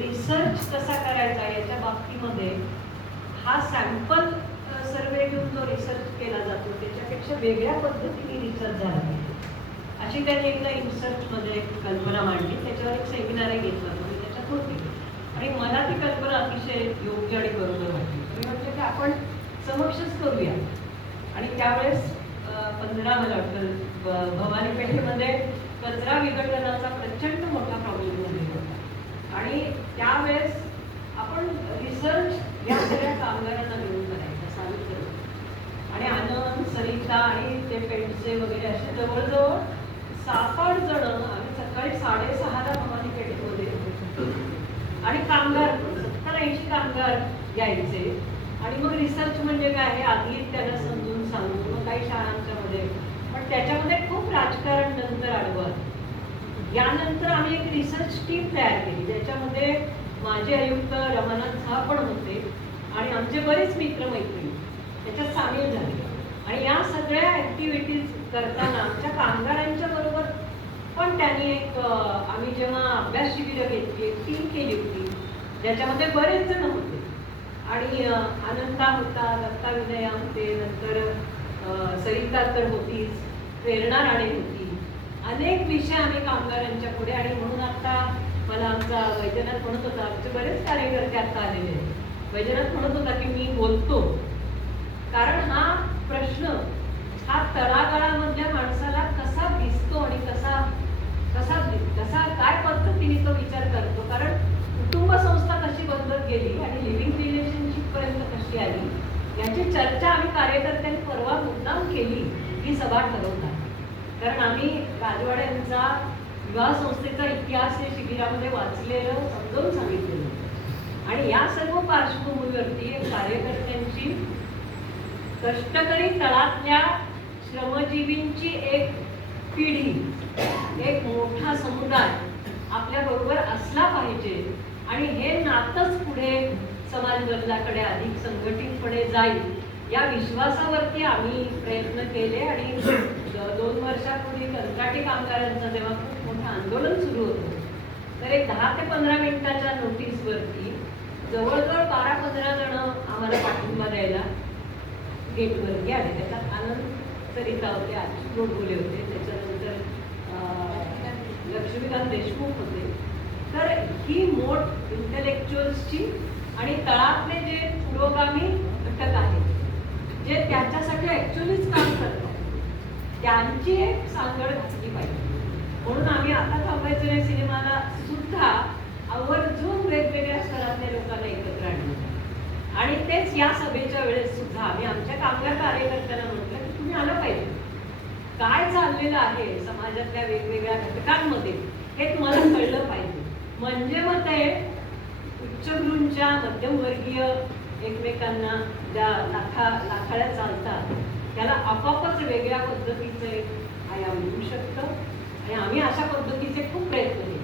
Research कसा करायचा याच्या बाबतीमध्ये हा सॅम्पल सर्वे घेऊन जो रिसर्च केला जातो. त्याच्यापेक्षा वेगळ्या पद्धतीने रिसर्च झाला पाहिजे. अशी त्यांनी एकदा इन्सर्चमध्ये एक कल्पना मांडली. त्याच्यावर एक सेमिनारही घेतला होता. त्याच्यात होती आणि मला ती कल्पना अतिशय योग्य आणि बरोबर वाटली. मी म्हटलं की आपण समक्षच करूया. आणि त्यावेळेस पंधरा मला वाटतं भवानी पेठेमध्ये कचरा विघटनाचा प्रचंड मोठा प्रॉब्लेम झाला. आणि त्यावेळेस आपण रिसर्च या सगळ्या कामगारांना मिळून करायचं चालू आणि आनंद सरिता आणि ते पेंटचे वगैरे असे जवळजवळ सात आठ जण आम्ही सकाळी साडेसहाला भवानी पेठेमध्ये आणि कामगार सत्तर ऐंशी कामगार यायचे. आणि मग रिसर्च म्हणजे काय हे आधी त्यांना समजून सांगू मग काही शाळांच्या मध्ये. पण त्याच्यामध्ये खूप राजकारण नंतर आडवं यानंतर आम्ही एक रिसर्च टीम तयार केली. ज्याच्यामध्ये माझे आयुक्त रमानाथ झा पण होते आणि आमचे बरेच मित्रमैत्रिणी. त्याच्यात सामील झाले. आणि या सगळ्या ऍक्टिव्हिटीज करताना आमच्या कामगारांच्या बरोबर पण त्यांनी एक आम्ही जेव्हा अभ्यास शिबिरं घेतली एक टीम केली होती ज्याच्यामध्ये बरेच जण होते. आणि आनंदा होता दत्ता विनया होते नंतर सरिता तर होतीच प्रेरणा राणे होती. अनेक विषय आम्ही कामगारांच्या पुढे आणि म्हणून आता मला आमचा वैद्यनाथ म्हणत होता आमचे बरेच कार्यकर्ते आता आलेले आहेत. वैद्यनाथ म्हणत होता की मी बोलतो. कारण हा प्रश्न हा तळागाळामधल्या माणसाला कसा दिसतो आणि कसा कसा कसा काय पद्धतीने तो विचार करतो? कारण कुटुंब संस्था कशी बदलत गेली आणि लिव्हिंग रिलेशनशिप पर्यंत कशी आली? याची चर्चा आम्ही कार्यकर्त्यांनी परवा मुद्दाम केली ही सभा ठरवतात. कारण आम्ही राजवाड्यांचा विवाह संस्थेचा इतिहास या शिबिरामध्ये वाचलेलं समजावून सांगितलेलं आणि या सर्व पार्श्वभूमीवरती कार्यकर्त्यांची कष्टकरी तळातल्या श्रमजीवींची एक पिढी एक मोठा समुदाय आपल्या बरोबर असला पाहिजे. आणि हे नातच पुढे समाज बदलाकडे अधिक संघटितपणे जाईल या विश्वासावरती आम्ही प्रयत्न केले आणि द- वर्षापूर्वी कंत्राटी कामगारांचं तेव्हा खूप मोठं आंदोलन सुरू होतं तर एक दहा ते पंधरा मिनिटाच्या नोटीसवरती जवळजवळ बारा पंधरा जण आम्हाला पाठिंबा द्यायला गेटवरती आले. त्याच्यात आनंद सरिता होते आशिष गोडबोले होते त्याच्यानंतर लक्ष्मीकांत देशमुख होते. तर ही मोठ इंटेलेक्च्युअल्सची आणि तळातले जे पुरोगामी घटक आहेत जे त्याच्यासाठी ऍक्च्युअलीच काम करतात त्यांची एक सांगड घातली पाहिजे. म्हणून आम्ही आता थांबायचं नाही सिनेमाला. सुद्धा आवर्जून वेगवेगळ्या स्तरातल्या लोकांना एकत्र आणलं आणि तेच या सभेच्या वेळेस सुद्धा आम्ही आमच्या कामगार कार्यकर्त्यांना म्हटलं की तुम्ही आलं पाहिजे. काय चाललेलं आहे समाजातल्या वेगवेगळ्या घटकांमध्ये हे तुम्हाला कळलं पाहिजे. म्हणजे मग ते उच्चभ्रूंच्या मध्यमवर्गीय एकमेकांना ज्या लाखा लाखाळ्या चालतात त्याला आपापच वेगळ्या पद्धतीचं एक आयाम मिळू शकतं. आणि आम्ही अशा पद्धतीचे खूप प्रयत्न केले.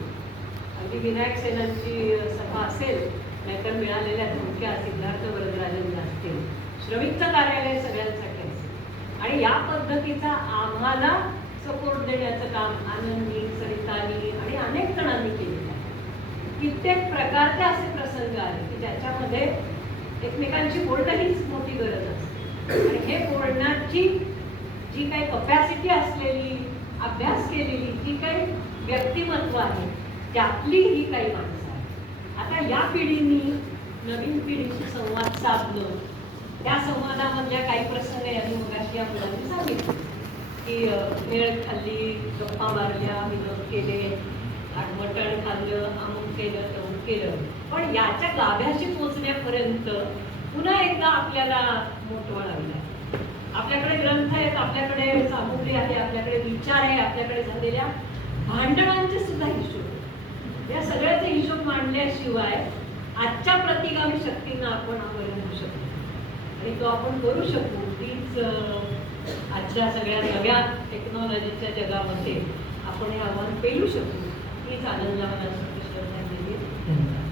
अगदी विनायक सेनांची सभा असेल नाहीतर मिळालेल्या धमक्या सिद्धार्थ वरदराजांनी असतील श्रमिकचं कार्यालय सगळ्यांसाठी असेल आणि या पद्धतीचा आम्हाला सपोर्ट देण्याचं काम आनंदी सरितानी आणि अनेक जणांनी केलेलं आहे. कित्येक प्रकारचे असे प्रसंग आहेत की ज्याच्यामध्ये एकमेकांची बोलणं हीच मोठी गरज असते. आणि हे बोलण्याची जी काही कपॅसिटी असलेली अभ्यास केलेली जी काही व्यक्तिमत्व आहे. त्यातली ही काही माणसं आहेत. आता या पिढीनी नवीन पिढीशी संवाद साधलं. त्या संवादामधल्या काही प्रसंग यांनी मगाशी या मुलांनी सांगितले. की वेळ खाल्ली गप्पा मारल्या विनोद केले आणि मटण खाल्लं अमुक केलं तमुक केलं. पण याच्या गाभ्याशी पोचण्यापर्यंत पुन्हा एकदा आपल्याला मोठवा लागला. आपल्याकडे ग्रंथ आहेत आपल्याकडे सामुग्री आहे आपल्याकडे विचार आहे आपल्याकडे झालेल्या भांडणांचे सुद्धा हिशोब या सगळ्याचे हिशोब मांडल्याशिवाय आजच्या प्रतिगामी शक्तींना आपण अवलंबू शकतो आणि तो आपण करू शकू तीच आजच्या सगळ्या नव्या टेक्नॉलॉजीच्या जगामध्ये आपण हे आव्हान पेलू शकू. हीच आनंद मला श्रद्धांजली धन्यवाद.